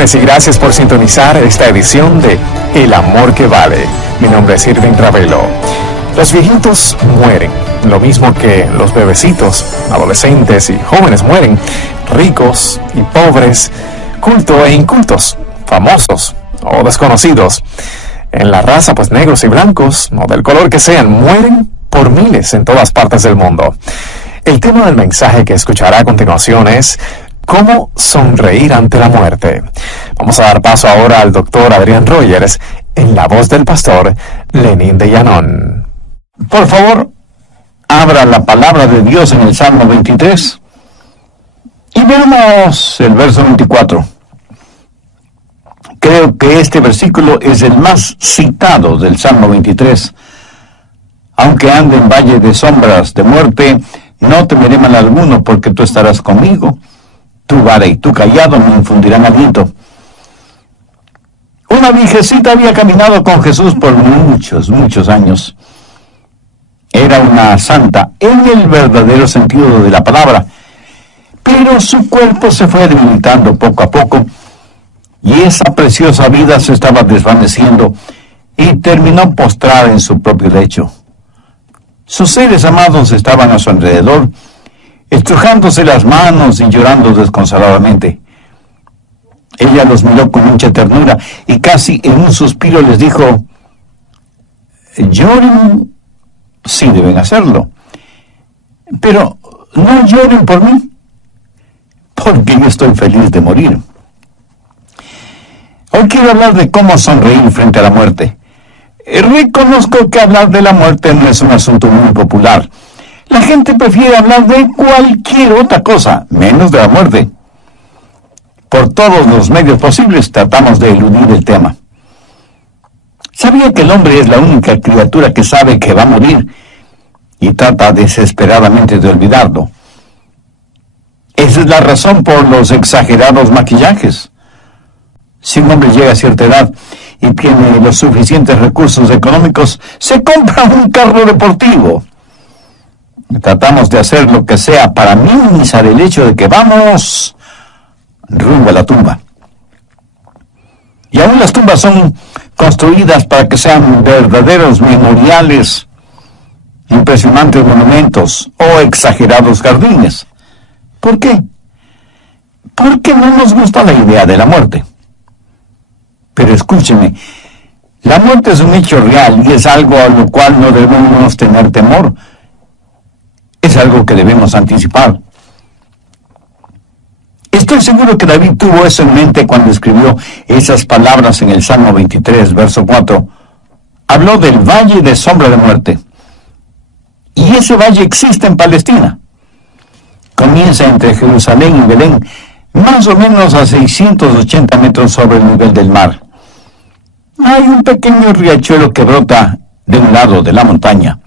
Y gracias por sintonizar esta edición de El Amor que Vale. Mi nombre es Irving Ravelo. Los viejitos mueren, lo mismo que los bebecitos, adolescentes y jóvenes mueren, ricos y pobres, cultos e incultos, famosos o desconocidos. En la raza, pues negros y blancos, o del color que sean, mueren por miles en todas partes del mundo. El tema del mensaje que escuchará a continuación es ¿cómo sonreír ante la muerte? Vamos a dar paso ahora al doctor Adrián Rogers en la voz del pastor Lenín de Llanón. Por favor, abra la palabra de Dios en el Salmo 23 y veamos el verso 24. Creo que este versículo es el más citado del Salmo 23. Aunque ande en valle de sombras de muerte, no temeré mal alguno, porque tú estarás conmigo. Tu vara y tu cayado me infundirán aliento. Una viejecita había caminado con Jesús por muchos años. Era una santa en el verdadero sentido de la palabra, pero su cuerpo se fue debilitando poco a poco, y esa preciosa vida se estaba desvaneciendo, y terminó postrada en su propio lecho. Sus seres amados estaban a su alrededor, estrujándose las manos y llorando desconsoladamente. Ella los miró con mucha ternura y casi en un suspiro les dijo: lloren, sí deben hacerlo, pero no lloren por mí, porque yo estoy feliz de morir. Hoy quiero hablar de cómo sonreír frente a la muerte. Reconozco que hablar de la muerte no es un asunto muy popular. La gente prefiere hablar de cualquier otra cosa, menos de la muerte. Por todos los medios posibles tratamos de eludir el tema. ¿Sabía que el hombre es la única criatura que sabe que va a morir y trata desesperadamente de olvidarlo? Esa es la razón por los exagerados maquillajes. Si un hombre llega a cierta edad y tiene los suficientes recursos económicos, se compra un carro deportivo. Tratamos de hacer lo que sea para minimizar el hecho de que vamos rumbo a la tumba. Y aún las tumbas son construidas para que sean verdaderos memoriales, impresionantes monumentos o exagerados jardines. ¿Por qué? Porque no nos gusta la idea de la muerte. Pero escúcheme, la muerte es un hecho real y es algo a lo cual no debemos tener temor. Es algo que debemos anticipar. Estoy seguro que David tuvo eso en mente cuando escribió esas palabras en el Salmo 23, verso 4. Habló del valle de sombra de muerte. Y ese valle existe en Palestina. Comienza entre Jerusalén y Belén, más o menos a 680 metros sobre el nivel del mar. Hay un pequeño riachuelo que brota de un lado de la montaña.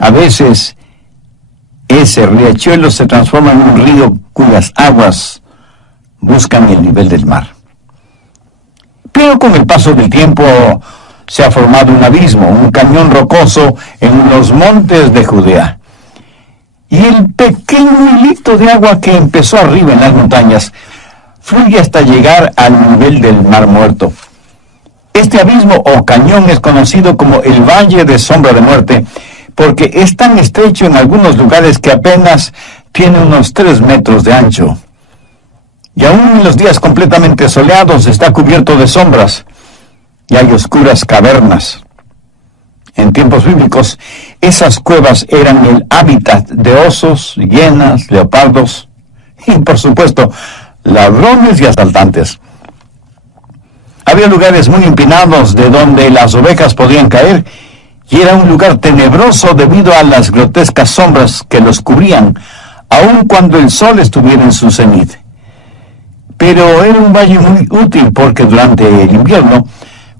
A veces ese riachuelo se transforma en un río cuyas aguas buscan el nivel del mar. Pero con el paso del tiempo se ha formado un abismo, un cañón rocoso en los montes de Judea. Y el pequeño hilito de agua que empezó arriba en las montañas fluye hasta llegar al nivel del Mar Muerto. Este abismo o cañón es conocido como el Valle de Sombra de Muerte, porque es tan estrecho en algunos lugares que apenas tiene unos 3 metros de ancho. Y aún en los días completamente soleados está cubierto de sombras, y hay oscuras cavernas. En tiempos bíblicos, esas cuevas eran el hábitat de osos, hienas, leopardos y, por supuesto, ladrones y asaltantes. Había lugares muy empinados de donde las ovejas podían caer, y era un lugar tenebroso debido a las grotescas sombras que los cubrían, aun cuando el sol estuviera en su cenit. Pero era un valle muy útil porque durante el invierno,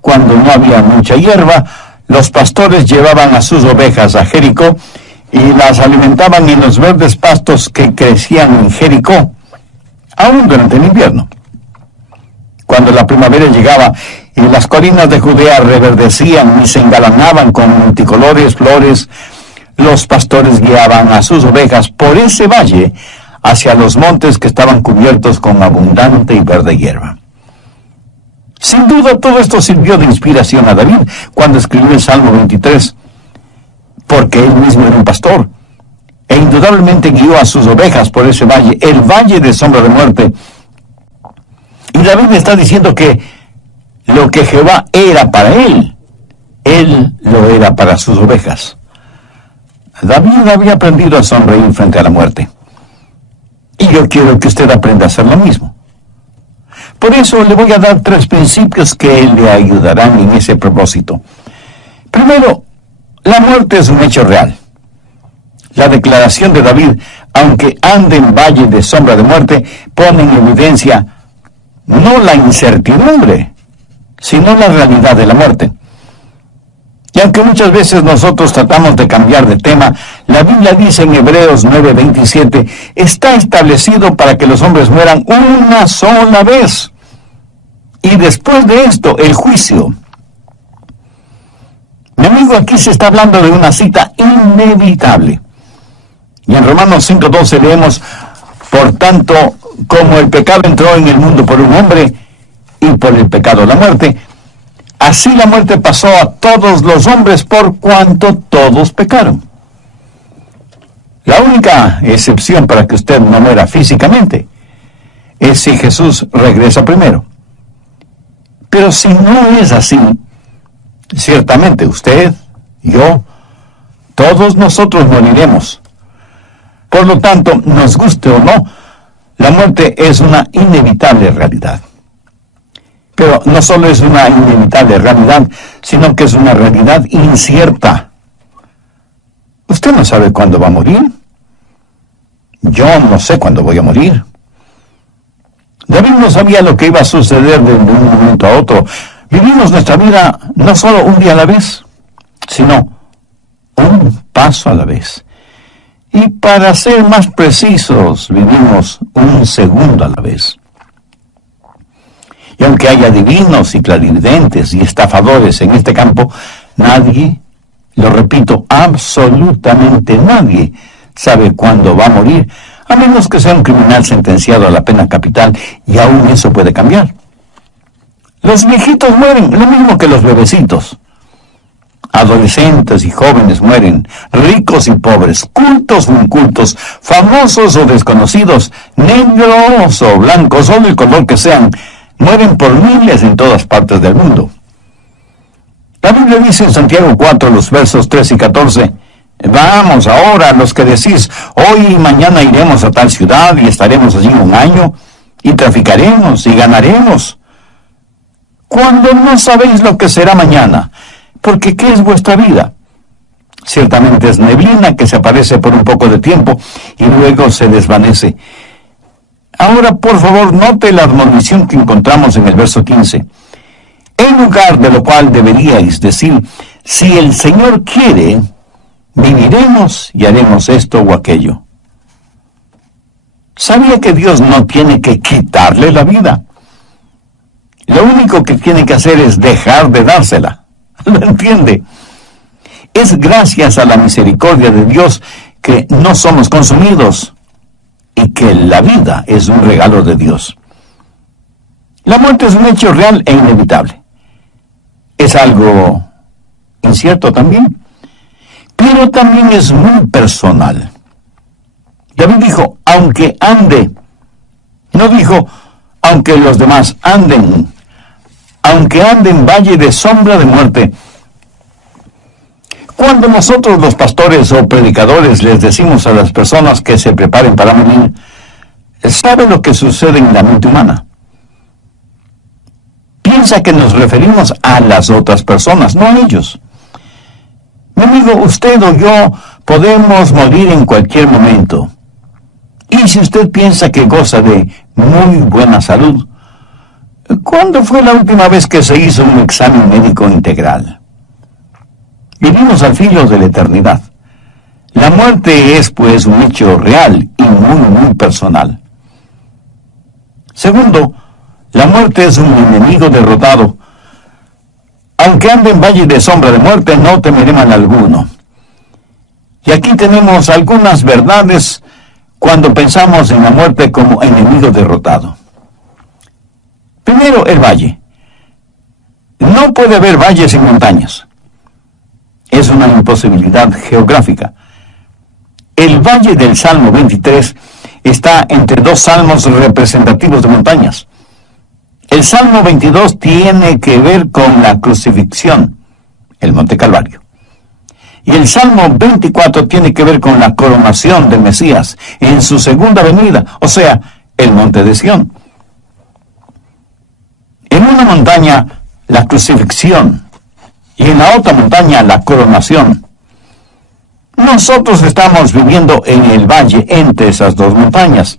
cuando no había mucha hierba, los pastores llevaban a sus ovejas a Jericó y las alimentaban en los verdes pastos que crecían en Jericó, aún durante el invierno. Cuando la primavera llegaba y las colinas de Judea reverdecían y se engalanaban con multicolores flores, los pastores guiaban a sus ovejas por ese valle hacia los montes que estaban cubiertos con abundante y verde hierba. Sin duda todo esto sirvió de inspiración a David cuando escribió el Salmo 23, porque él mismo era un pastor, e indudablemente guió a sus ovejas por ese valle, el valle de sombra de muerte. Y David está diciendo que lo que Jehová era para él lo era para sus ovejas. David había aprendido a sonreír frente a la muerte. Y yo quiero que usted aprenda a hacer lo mismo. Por eso le voy a dar 3 principios que le ayudarán en ese propósito. Primero, la muerte es un hecho real. La declaración de David, aunque ande en valle de sombra de muerte, pone en evidencia no la incertidumbre, sino la realidad de la muerte. Y aunque muchas veces nosotros tratamos de cambiar de tema, la Biblia dice en Hebreos 9:27, está establecido para que los hombres mueran una sola vez. Y después de esto, el juicio. Mi amigo, aquí se está hablando de una cita inevitable. Y en Romanos 5:12 leemos, por tanto, como el pecado entró en el mundo por un hombre, y por el pecado la muerte, así la muerte pasó a todos los hombres por cuanto todos pecaron. La única excepción para que usted no muera físicamente es si Jesús regresa primero. Pero si no es así, ciertamente usted, yo, todos nosotros moriremos. Por lo tanto, nos guste o no, la muerte es una inevitable realidad. Pero no solo es una inevitable realidad, sino que es una realidad incierta. Usted no sabe cuándo va a morir. Yo no sé cuándo voy a morir. David no sabía lo que iba a suceder de un momento a otro. Vivimos nuestra vida no solo un día a la vez, sino un paso a la vez. Y para ser más precisos, vivimos un segundo a la vez. Y aunque haya divinos y clarividentes y estafadores en este campo, nadie, lo repito, absolutamente nadie sabe cuándo va a morir, a menos que sea un criminal sentenciado a la pena capital, y aún eso puede cambiar. Los viejitos mueren, lo mismo que los bebecitos. Adolescentes y jóvenes mueren, ricos y pobres, cultos o incultos, famosos o desconocidos, negros o blancos, o del color que sean, mueren por miles en todas partes del mundo. La Biblia dice en Santiago 4, los versos 3 y 14, vamos ahora, los que decís, hoy y mañana iremos a tal ciudad y estaremos allí un año, y traficaremos y ganaremos, cuando no sabéis lo que será mañana, porque ¿qué es vuestra vida? Ciertamente es neblina que se aparece por un poco de tiempo y luego se desvanece. Ahora, por favor, note la admonición que encontramos en el verso 15. En lugar de lo cual deberíais decir, si el Señor quiere, viviremos y haremos esto o aquello. ¿Sabía que Dios no tiene que quitarle la vida? Lo único que tiene que hacer es dejar de dársela. ¿Lo entiende? Es gracias a la misericordia de Dios que no somos consumidos y que la vida es un regalo de Dios. La muerte es un hecho real e inevitable. Es algo incierto también, pero también es muy personal. David dijo, aunque ande, no dijo, aunque los demás anden, aunque ande en valle de sombra de muerte. Cuando nosotros los pastores o predicadores les decimos a las personas que se preparen para morir, ¿sabe lo que sucede en la mente humana? Piensa que nos referimos a las otras personas, no a ellos. Mi amigo, usted o yo podemos morir en cualquier momento. Y si usted piensa que goza de muy buena salud, ¿cuándo fue la última vez que se hizo un examen médico integral? Vivimos al filo de la eternidad. La muerte es, pues, un hecho real y muy personal. Segundo, la muerte es un enemigo derrotado. Aunque ande en valle de sombra de muerte, no temeré mal alguno. Y aquí tenemos algunas verdades cuando pensamos en la muerte como enemigo derrotado. Primero, el valle. No puede haber valles sin montañas. Es una imposibilidad geográfica. El valle del Salmo 23 está entre dos salmos representativos de montañas. El Salmo 22 tiene que ver con la crucifixión, el Monte Calvario. Y el Salmo 24 tiene que ver con la coronación del Mesías en su segunda venida, o sea, el Monte de Sión. En una montaña, la crucifixión, y en la otra montaña, la coronación. Nosotros estamos viviendo en el valle entre esas dos montañas.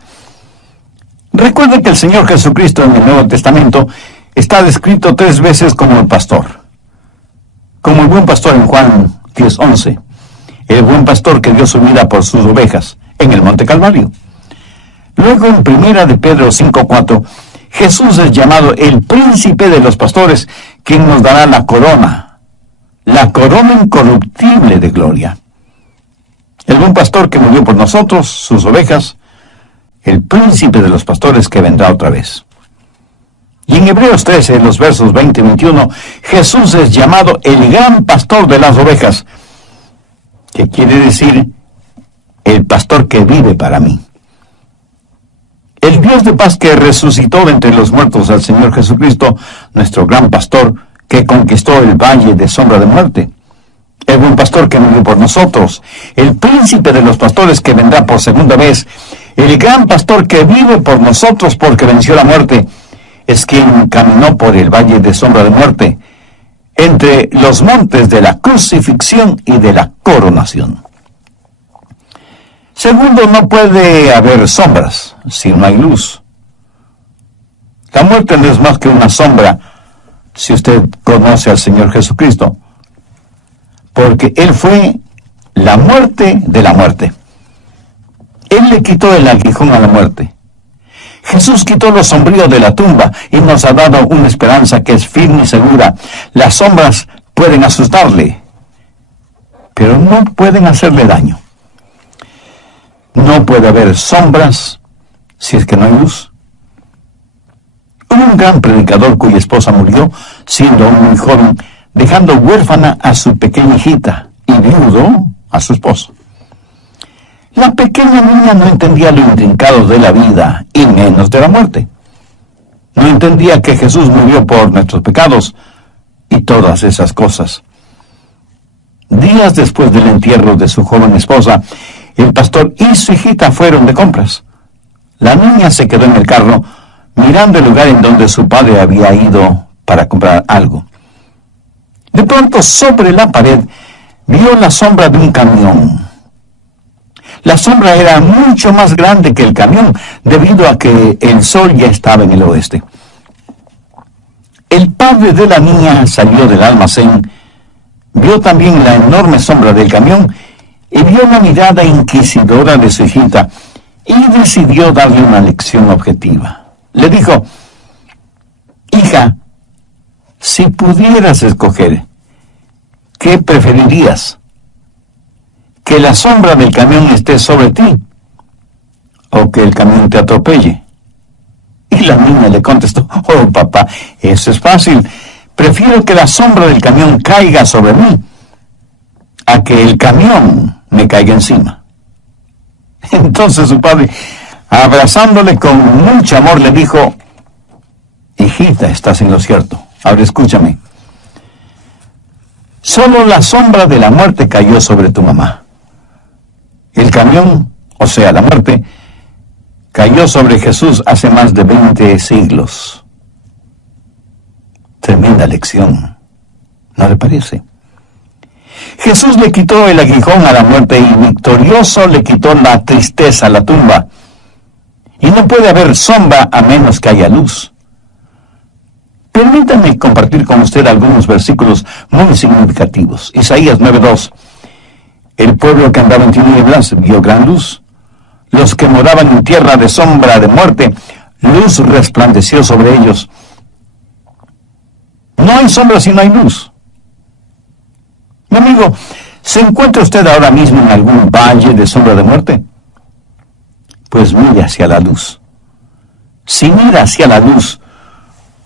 Recuerde que el Señor Jesucristo en el Nuevo Testamento está descrito 3 veces como el pastor. Como el buen pastor en Juan 10:11. El buen pastor que dio su vida por sus ovejas en el Monte Calvario. Luego en 1 de Pedro 5:4, Jesús es llamado el príncipe de los pastores, quien nos dará la corona incorruptible de gloria. El buen pastor que murió por nosotros, sus ovejas, el príncipe de los pastores que vendrá otra vez. Y en Hebreos 13, los versos 20 y 21, Jesús es llamado el gran pastor de las ovejas, que quiere decir el pastor que vive para mí. El Dios de paz que resucitó de entre los muertos al Señor Jesucristo, nuestro gran pastor, que conquistó el valle de sombra de muerte. El buen pastor que murió por nosotros, el príncipe de los pastores que vendrá por segunda vez, el gran pastor que vive por nosotros porque venció la muerte, es quien caminó por el valle de sombra de muerte, entre los montes de la crucifixión y de la coronación. Segundo, no puede haber sombras si no hay luz. La muerte no es más que una sombra si usted conoce al Señor Jesucristo, porque Él fue la muerte de la muerte. Él le quitó el aguijón a la muerte. Jesús quitó lo sombrío de la tumba y nos ha dado una esperanza que es firme y segura. Las sombras pueden asustarle, pero no pueden hacerle daño. No puede haber sombras si es que no hay luz. Hubo un gran predicador cuya esposa murió siendo aún muy joven, dejando huérfana a su pequeña hijita y viudo a su esposo. La pequeña niña no entendía lo intrincado de la vida y menos de la muerte. No entendía que Jesús murió por nuestros pecados y todas esas cosas. Días después del entierro de su joven esposa, el pastor y su hijita fueron de compras. La niña se quedó en el carro mirando el lugar en donde su padre había ido para comprar algo. De pronto, sobre la pared, vio la sombra de un camión. La sombra era mucho más grande que el camión, debido a que el sol ya estaba en el oeste. El padre de la niña salió del almacén, vio también la enorme sombra del camión y vio la mirada inquisidora de su hijita y decidió darle una lección objetiva. Le dijo: hija, si pudieras escoger, ¿qué preferirías? ¿Que la sombra del camión esté sobre ti o que el camión te atropelle? Y la niña le contestó: oh papá, eso es fácil. Prefiero que la sombra del camión caiga sobre mí a que el camión me caiga encima. Entonces su padre, abrazándole con mucho amor, le dijo: hijita, estás en lo cierto. Ahora escúchame. Solo la sombra de la muerte cayó sobre tu mamá. El camión, o sea, la muerte, cayó sobre Jesús hace más de 20 siglos. Tremenda lección, ¿no le parece? Jesús le quitó el aguijón a la muerte y victorioso le quitó la tristeza a la tumba. Y no puede haber sombra a menos que haya luz. Permítame compartir con usted algunos versículos muy significativos. Isaías 9:2. El pueblo que andaba en tinieblas vio gran luz. Los que moraban en tierra de sombra de muerte, luz resplandeció sobre ellos. No hay sombra si no hay luz. Mi amigo, ¿se encuentra usted ahora mismo en algún valle de sombra de muerte? pues mire hacia la luz. Si mira hacia la luz,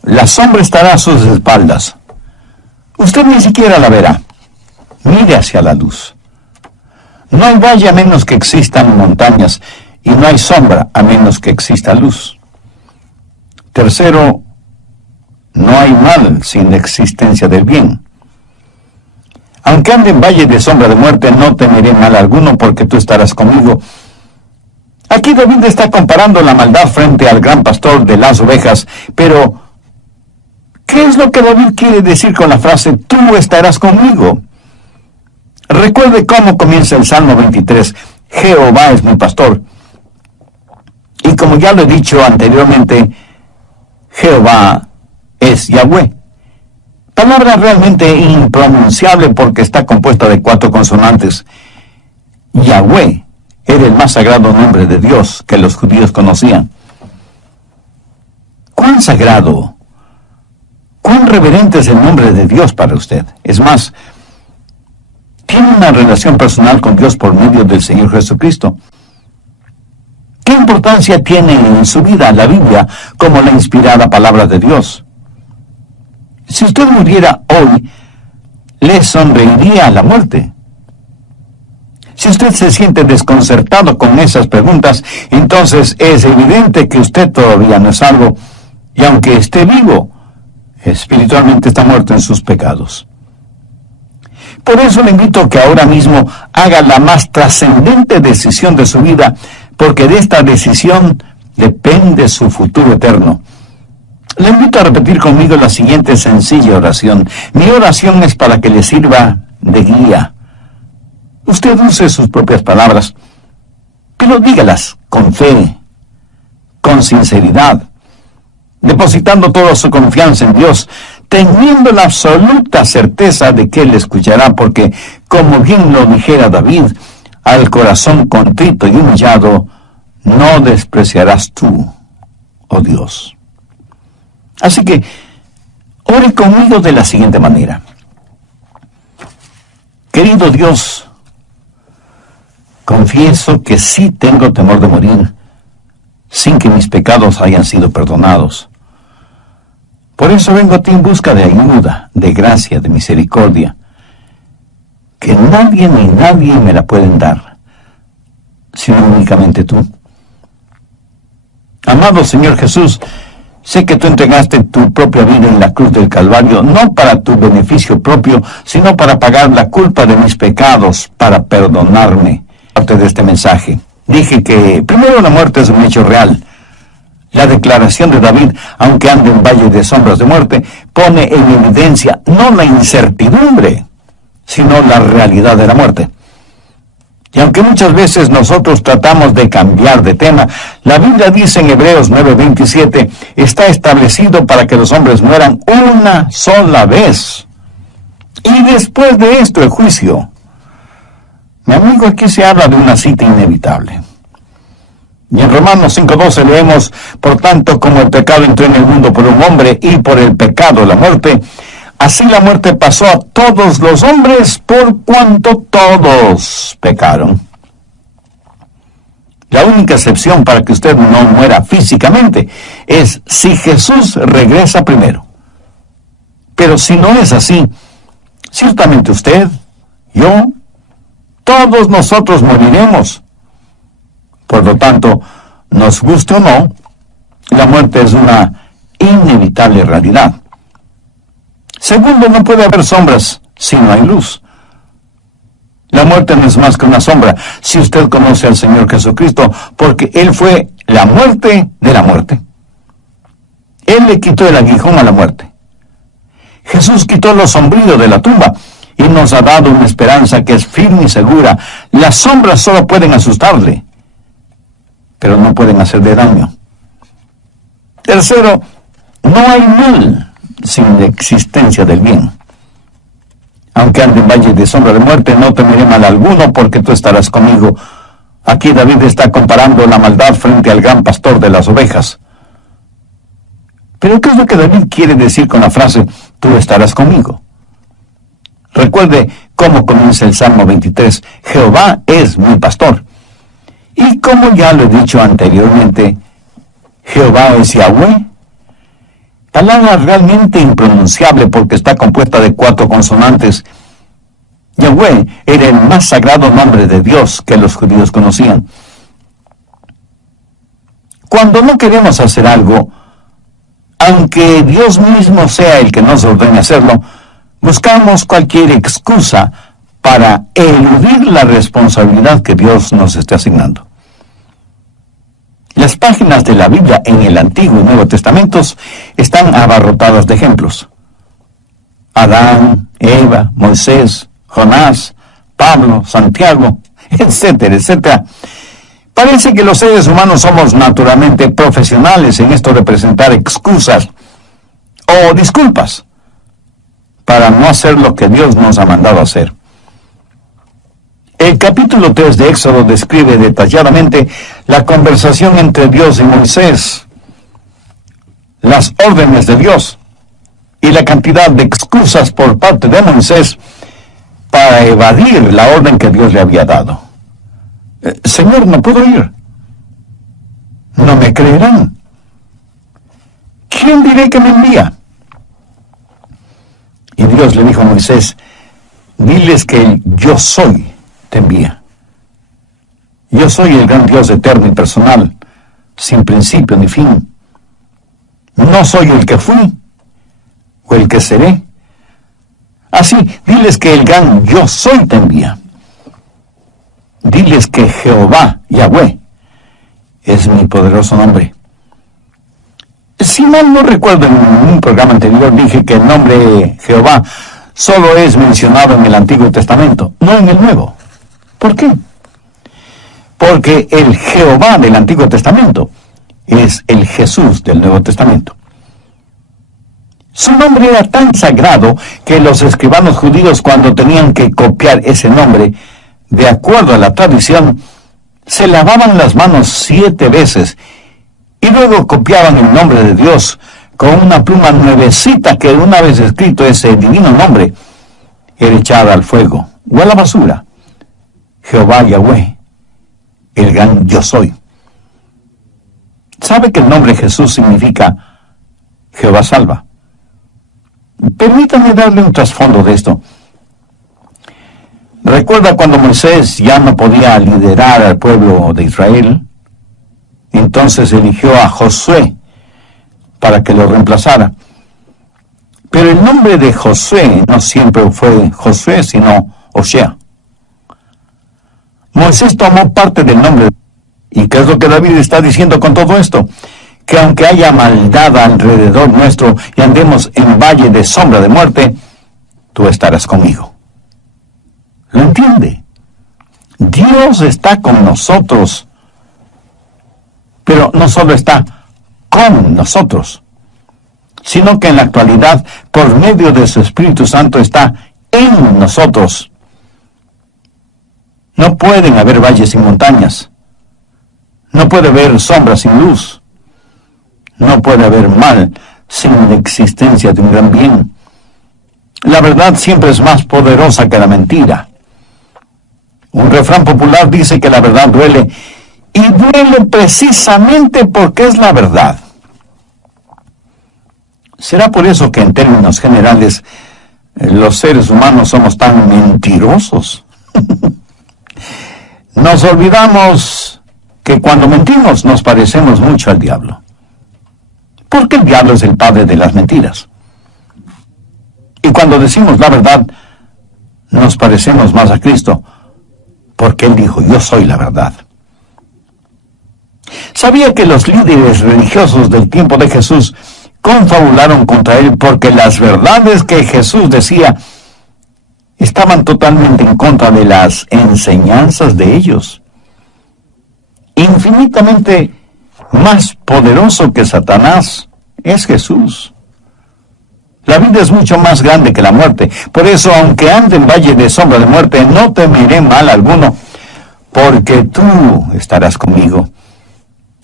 la sombra estará a sus espaldas. Usted ni siquiera la verá. Mire hacia la luz. No hay valle a menos que existan montañas, y no hay sombra a menos que exista luz. Tercero, no hay mal sin la existencia del bien. Aunque ande en valle de sombra de muerte, no temeré mal alguno, porque tú estarás conmigo. Aquí David está comparando la maldad frente al gran pastor de las ovejas, pero ¿qué es lo que David quiere decir con la frase, tú estarás conmigo? Recuerde cómo comienza el Salmo 23, Jehová es mi pastor. Y como ya lo he dicho anteriormente, Jehová es Yahweh. Palabra realmente impronunciable porque está compuesta de 4 consonantes. Yahweh era el más sagrado nombre de Dios que los judíos conocían. ¿Cuán sagrado, cuán reverente es el nombre de Dios para usted? Es más, tiene una relación personal con Dios por medio del Señor Jesucristo. ¿Qué importancia tiene en su vida la Biblia como la inspirada palabra de Dios? Si usted muriera hoy, ¿le sonreiría la muerte? Si usted se siente desconcertado con esas preguntas, entonces es evidente que usted todavía no es salvo, y aunque esté vivo, espiritualmente está muerto en sus pecados. Por eso le invito a que ahora mismo haga la más trascendente decisión de su vida, porque de esta decisión depende su futuro eterno. Le invito a repetir conmigo la siguiente sencilla oración. Mi oración es para que le sirva de guía. Usted use sus propias palabras, pero dígalas con fe, con sinceridad, depositando toda su confianza en Dios, teniendo la absoluta certeza de que Él le escuchará, porque, como bien lo dijera David, al corazón contrito y humillado, no despreciarás tú, oh Dios. Así que, ore conmigo de la siguiente manera. Querido Dios, confieso que sí tengo temor de morir, sin que mis pecados hayan sido perdonados. Por eso vengo a ti en busca de ayuda, de gracia, de misericordia, que nadie ni nadie me la pueden dar, sino únicamente tú. Amado Señor Jesús, sé que tú entregaste tu propia vida en la cruz del Calvario, no para tu beneficio propio, sino para pagar la culpa de mis pecados, para perdonarme. Parte de este mensaje, dije que primero la muerte es un hecho real. La declaración de David, aunque ande en valle de sombras de muerte, pone en evidencia no la incertidumbre, sino la realidad de la muerte. Y aunque muchas veces nosotros tratamos de cambiar de tema, la Biblia dice en Hebreos 9:27, está establecido para que los hombres mueran una sola vez. Y después de esto el juicio. Mi amigo, aquí se habla de una cita inevitable. Y en Romanos 5:12 leemos, por tanto, como el pecado entró en el mundo por un hombre y por el pecado la muerte, así la muerte pasó a todos los hombres por cuanto todos pecaron. La única excepción para que usted no muera físicamente es si Jesús regresa primero. Pero si no es así, ciertamente usted, yo, todos nosotros moriremos. Por lo tanto, nos guste o no, la muerte es una inevitable realidad. Segundo, no puede haber sombras si no hay luz. La muerte no es más que una sombra, si usted conoce al Señor Jesucristo, porque Él fue la muerte de la muerte. Él le quitó el aguijón a la muerte. Jesús quitó lo sombrío de la tumba y nos ha dado una esperanza que es firme y segura. Las sombras solo pueden asustarle, pero no pueden hacerle daño. Tercero, no hay mal sin la existencia del bien. Aunque ande en valle de sombra de muerte, no temeré mal alguno, porque tú estarás conmigo. Aquí David está comparando la maldad frente al gran pastor de las ovejas. Pero ¿qué es lo que David quiere decir con la frase, tú estarás conmigo? Recuerde cómo comienza el Salmo 23, Jehová es mi pastor. Y como ya lo he dicho anteriormente, Jehová es Yahweh, palabra realmente impronunciable porque está compuesta de 4 consonantes. Yahweh era el más sagrado nombre de Dios que los judíos conocían. Cuando no queremos hacer algo, aunque Dios mismo sea el que nos ordene hacerlo, buscamos cualquier excusa para eludir la responsabilidad que Dios nos está asignando. Las páginas de la Biblia en el Antiguo y Nuevo Testamentos están abarrotadas de ejemplos. Adán, Eva, Moisés, Jonás, Pablo, Santiago, etcétera, etcétera. Parece que los seres humanos somos naturalmente profesionales en esto de presentar excusas o disculpas para no hacer lo que Dios nos ha mandado hacer. El capítulo 3 de Éxodo describe detalladamente la conversación entre Dios y Moisés, las órdenes de Dios y la cantidad de excusas por parte de Moisés para evadir la orden que Dios le había dado. Señor, no puedo ir. No me creerán. ¿Quién diré que me envía? Y Dios le dijo a Moisés, diles que el yo soy te envía. Yo soy el gran Dios eterno y personal, sin principio ni fin. No soy el que fui o el que seré. Así, diles que el gran yo soy te envía. Diles que Jehová, Yahweh, es mi poderoso nombre. Si mal no recuerdo, en un programa anterior dije que el nombre Jehová solo es mencionado en el Antiguo Testamento, no en el Nuevo. ¿Por qué? Porque el Jehová del Antiguo Testamento es el Jesús del Nuevo Testamento. Su nombre era tan sagrado que los escribanos judíos, cuando tenían que copiar ese nombre, de acuerdo a la tradición, se lavaban las manos 7 veces y luego copiaban el nombre de Dios con una pluma nuevecita que una vez escrito ese divino nombre era echada al fuego o a la basura. Jehová Yahweh, el gran yo soy. ¿Sabe que el nombre Jesús significa Jehová salva? Permítame darle un trasfondo de esto. ¿Recuerda cuando Moisés ya no podía liderar al pueblo de Israel? Entonces eligió a Josué para que lo reemplazara. Pero el nombre de Josué no siempre fue Josué, sino Osea. Moisés tomó parte del nombre. ¿Y qué es lo que David está diciendo con todo esto? Que aunque haya maldad alrededor nuestro y andemos en valle de sombra de muerte, tú estarás conmigo. ¿Lo entiende? Dios está con nosotros, pero no solo está con nosotros, sino que en la actualidad, por medio de su Espíritu Santo, está en nosotros. No pueden haber valles sin montañas. No puede haber sombra sin luz. No puede haber mal sin la existencia de un gran bien. La verdad siempre es más poderosa que la mentira. Un refrán popular dice que la verdad duele, y duele precisamente porque es la verdad. ¿Será por eso que en términos generales los seres humanos somos tan mentirosos? Nos olvidamos que cuando mentimos nos parecemos mucho al diablo. Porque el diablo es el padre de las mentiras. Y cuando decimos la verdad, nos parecemos más a Cristo, porque Él dijo, yo soy la verdad. ¿Sabía que los líderes religiosos del tiempo de Jesús confabularon contra Él porque las verdades que Jesús decía estaban totalmente en contra de las enseñanzas de ellos? Infinitamente más poderoso que Satanás es Jesús. La vida es mucho más grande que la muerte. Por eso, aunque ande en valle de sombra de muerte, no temeré mal alguno, porque tú estarás conmigo.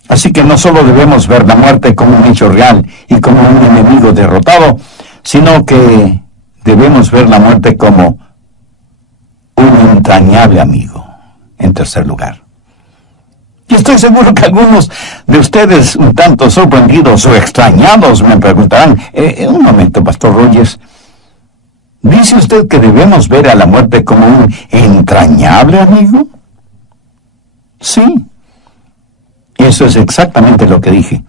Así que no solo debemos ver la muerte como un hecho real y como un enemigo derrotado, sino que debemos ver la muerte como un entrañable amigo. En tercer lugar, Y estoy seguro que algunos de ustedes, un tanto sorprendidos o extrañados, me preguntarán, un momento, Pastor Rogers, ¿dice usted que debemos ver a la muerte como un entrañable amigo? Sí, eso es exactamente lo que dije.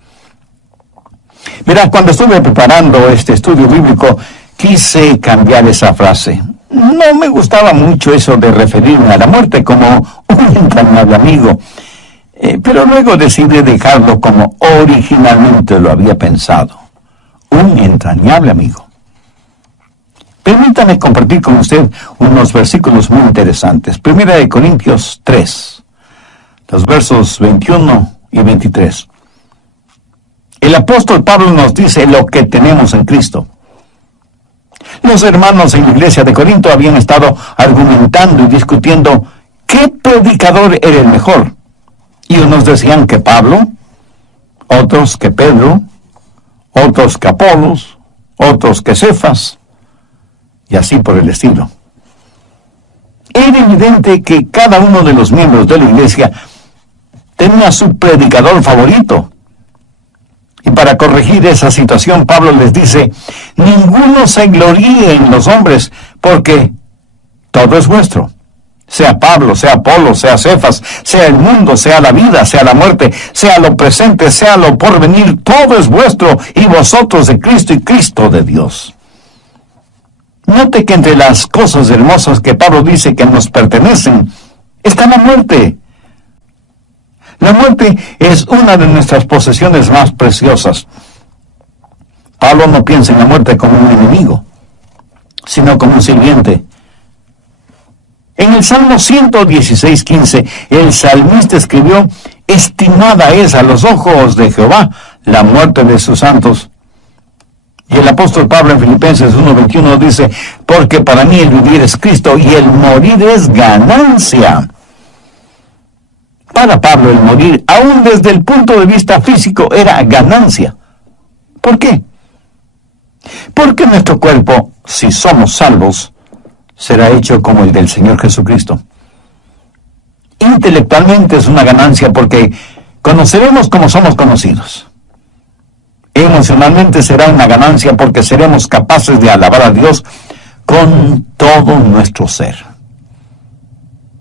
Mira, cuando estuve preparando este estudio bíblico, quise cambiar esa frase. No me gustaba mucho eso de referirme a la muerte como un entrañable amigo, pero luego decidí dejarlo como originalmente lo había pensado, un entrañable amigo. Permítame compartir con usted unos versículos muy interesantes. 1 Corintios 3, los versos 21 y 23. El apóstol Pablo nos dice lo que tenemos en Cristo. Los hermanos en la iglesia de Corinto habían estado argumentando y discutiendo qué predicador era el mejor. Y unos decían que Pablo, otros que Pedro, otros que Apolos, otros que Cefas, y así por el estilo. Era evidente que cada uno de los miembros de la iglesia tenía su predicador favorito. Y para corregir esa situación, Pablo les dice, ninguno se gloríe en los hombres, porque todo es vuestro. Sea Pablo, sea Apolo, sea Cefas, sea el mundo, sea la vida, sea la muerte, sea lo presente, sea lo porvenir, todo es vuestro, y vosotros de Cristo y Cristo de Dios. Note que entre las cosas hermosas que Pablo dice que nos pertenecen, está la muerte. La muerte es una de nuestras posesiones más preciosas. Pablo no piensa en la muerte como un enemigo, sino como un sirviente. En el Salmo 116:15, el salmista escribió, estimada es a los ojos de Jehová la muerte de sus santos. Y el apóstol Pablo en Filipenses 1:21 dice, porque para mí el vivir es Cristo y el morir es ganancia. Para Pablo el morir, aún desde el punto de vista físico, era ganancia. ¿Por qué? Porque nuestro cuerpo, si somos salvos, será hecho como el del Señor Jesucristo. Intelectualmente es una ganancia porque conoceremos como somos conocidos. Emocionalmente será una ganancia porque seremos capaces de alabar a Dios con todo nuestro ser.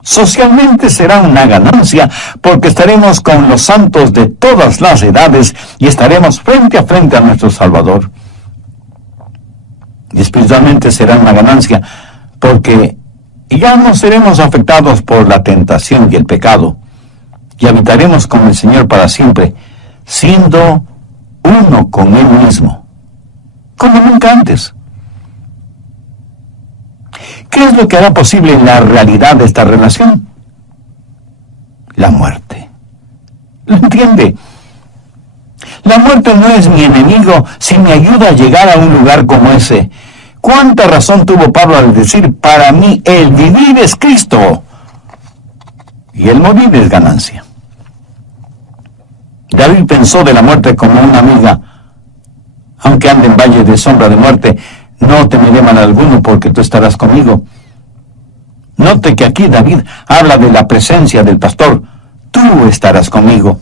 Socialmente será una ganancia porque estaremos con los santos de todas las edades y estaremos frente a frente a nuestro Salvador. Y espiritualmente será una ganancia porque ya no seremos afectados por la tentación y el pecado y habitaremos con el Señor para siempre, siendo uno con Él mismo, como nunca antes. ¿Qué es lo que hará posible la realidad de esta relación? La muerte. ¿Lo entiende? La muerte no es mi enemigo si me ayuda a llegar a un lugar como ese. ¿Cuánta razón tuvo Pablo al decir, para mí el vivir es Cristo y el morir es ganancia? David pensó de la muerte como una amiga. Aunque ande en valle de sombra de muerte, no temeré mal alguno porque tú estarás conmigo. Note que aquí David habla de la presencia del pastor. Tú estarás conmigo.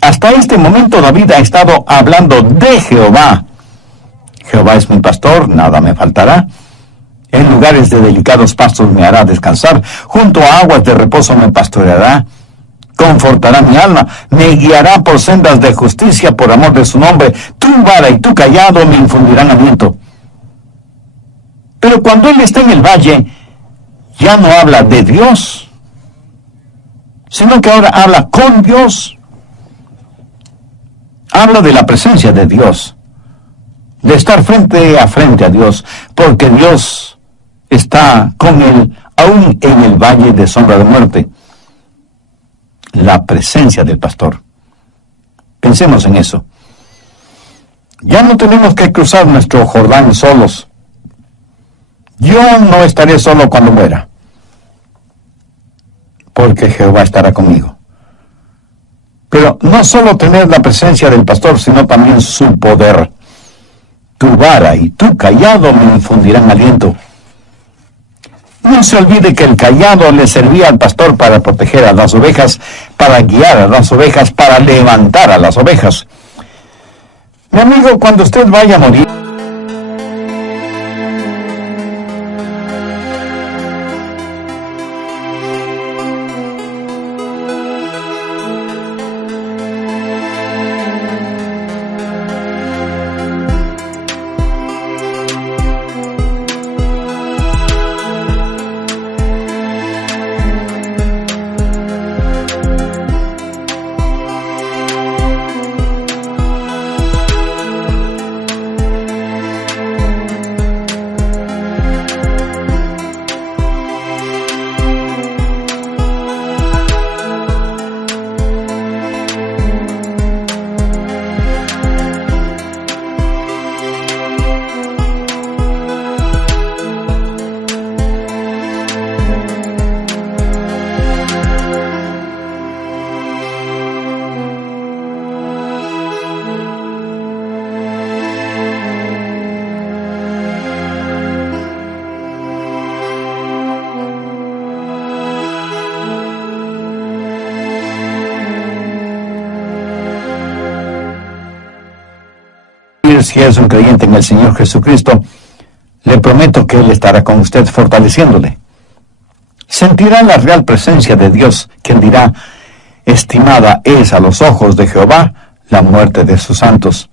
Hasta este momento David ha estado hablando de Jehová. Jehová es mi pastor, nada me faltará. En lugares de delicados pastos me hará descansar. Junto a aguas de reposo me pastoreará. Confortará mi alma, me guiará por sendas de justicia por amor de su nombre. Tu vara y tu cayado me infundirán aliento. Pero cuando él está en el valle, ya no habla de Dios, sino que ahora habla con Dios. Habla de la presencia de Dios, de estar frente a Dios, porque Dios está con él, aún en el valle de sombra de muerte. La presencia del pastor. Pensemos en eso. Ya no tenemos que cruzar nuestro Jordán solos. Yo no estaré solo cuando muera, porque Jehová estará conmigo. Pero no solo tener la presencia del pastor, sino también su poder. Tu vara y tu cayado me infundirán aliento. No se olvide que el cayado le servía al pastor para proteger a las ovejas, para guiar a las ovejas, para levantar a las ovejas. Mi amigo, cuando usted vaya a morir, si es un creyente en el Señor Jesucristo, le prometo que Él estará con usted fortaleciéndole. Sentirá la real presencia de Dios, quien dirá: estimada es a los ojos de Jehová la muerte de sus santos.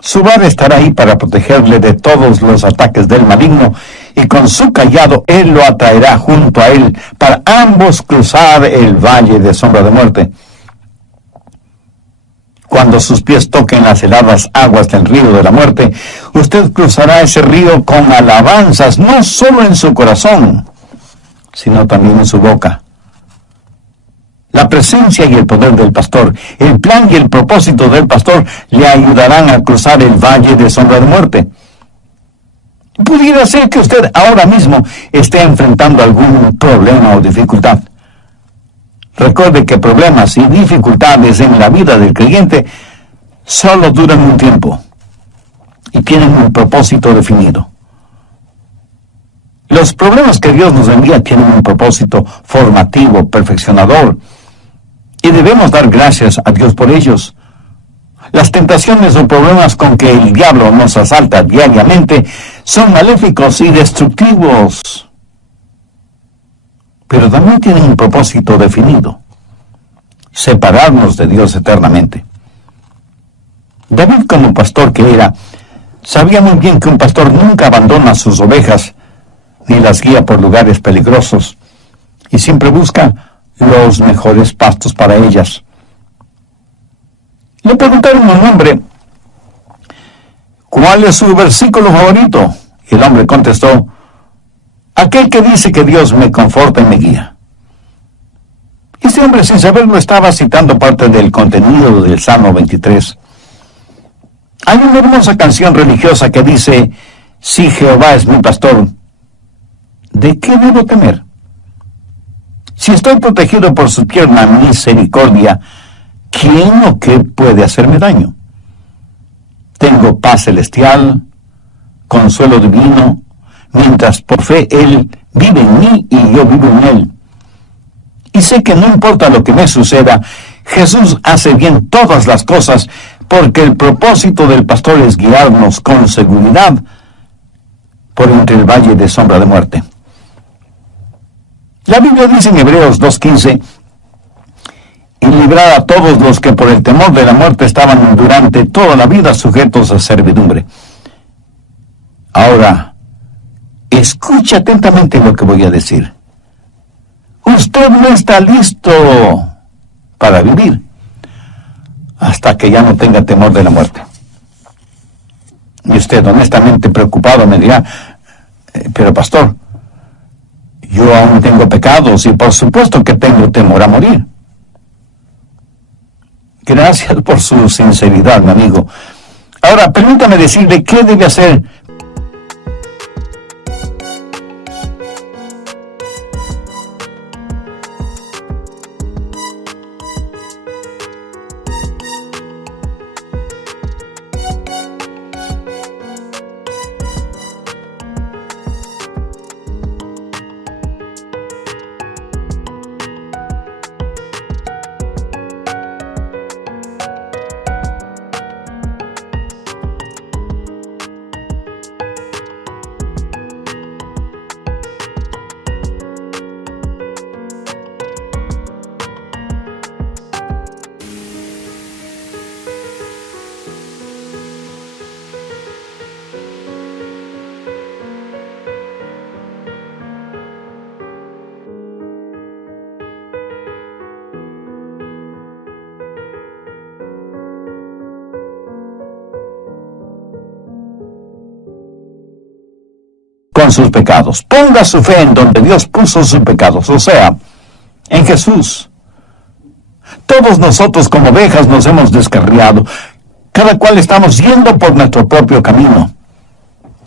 Su vara estará ahí para protegerle de todos los ataques del maligno, y con su cayado Él lo atraerá junto a Él, para ambos cruzar el valle de sombra de muerte. Cuando sus pies toquen las heladas aguas del río de la muerte, usted cruzará ese río con alabanzas, no solo en su corazón, sino también en su boca. La presencia y el poder del pastor, el plan y el propósito del pastor le ayudarán a cruzar el valle de sombra de muerte. Pudiera ser que usted ahora mismo esté enfrentando algún problema o dificultad. Recuerde que problemas y dificultades en la vida del creyente solo duran un tiempo y tienen un propósito definido. Los problemas que Dios nos envía tienen un propósito formativo, perfeccionador, y debemos dar gracias a Dios por ellos. Las tentaciones o problemas con que el diablo nos asalta diariamente son maléficos y destructivos, pero también tienen un propósito definido: separarnos de Dios eternamente. David, como pastor que era, sabía muy bien que un pastor nunca abandona sus ovejas ni las guía por lugares peligrosos, y siempre busca los mejores pastos para ellas. Le preguntaron a un hombre: ¿cuál es su versículo favorito? Y el hombre contestó: aquel que dice que Dios me conforta y me guía. Este hombre, sin saberlo, estaba citando parte del contenido del Salmo 23. Hay una hermosa canción religiosa que dice: si Jehová es mi pastor, ¿de qué debo temer? Si estoy protegido por su tierna misericordia, ¿quién o qué puede hacerme daño? Tengo paz celestial, consuelo divino, mientras por fe Él vive en mí y yo vivo en Él. Y sé que no importa lo que me suceda, Jesús hace bien todas las cosas, porque el propósito del pastor es guiarnos con seguridad por entre el valle de sombra de muerte. La Biblia dice en Hebreos 2:15: y librar a todos los que por el temor de la muerte estaban durante toda la vida sujetos a servidumbre. Ahora, escuche atentamente lo que voy a decir. Usted no está listo para vivir hasta que ya no tenga temor de la muerte. Y usted, honestamente preocupado, me dirá: pero pastor, yo aún tengo pecados y por supuesto que tengo temor a morir. Gracias por su sinceridad, mi amigo. Ahora, permítame decirle qué debe hacer. con sus pecados. Ponga su fe en donde Dios puso sus pecados, o sea, en Jesús. Todos nosotros como ovejas nos hemos descarriado. Cada cual estamos yendo por nuestro propio camino.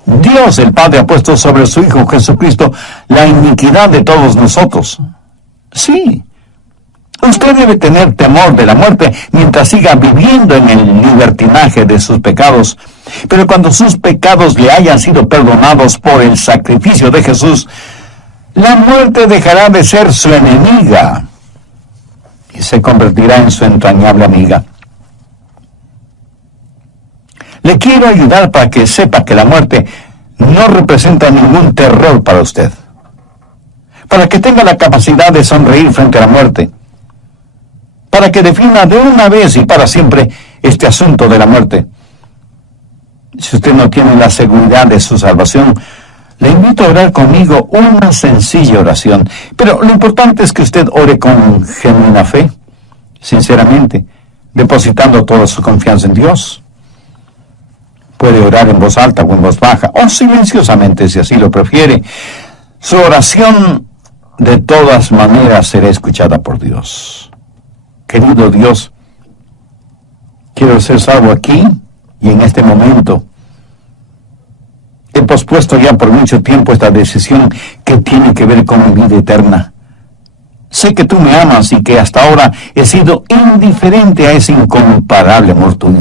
Dios el Padre ha puesto sobre su Hijo Jesucristo la iniquidad de todos nosotros. Sí, usted debe tener temor de la muerte mientras siga viviendo en el libertinaje de sus pecados. Pero cuando sus pecados le hayan sido perdonados por el sacrificio de Jesús, la muerte dejará de ser su enemiga y se convertirá en su entrañable amiga. Le quiero ayudar para que sepa que la muerte no representa ningún terror para usted. Para que tenga la capacidad de sonreír frente a la muerte. Para que defina de una vez y para siempre este asunto de la muerte. Si usted no tiene la seguridad de su salvación, le invito a orar conmigo una sencilla oración. Pero lo importante es que usted ore con genuina fe, sinceramente, depositando toda su confianza en Dios. Puede orar en voz alta o en voz baja, o silenciosamente si así lo prefiere. Su oración de todas maneras será escuchada por Dios. Querido Dios, quiero ser salvo aquí y en este momento. He pospuesto ya por mucho tiempo esta decisión que tiene que ver con mi vida eterna. Sé que tú me amas y que hasta ahora he sido indiferente a ese incomparable amor tuyo.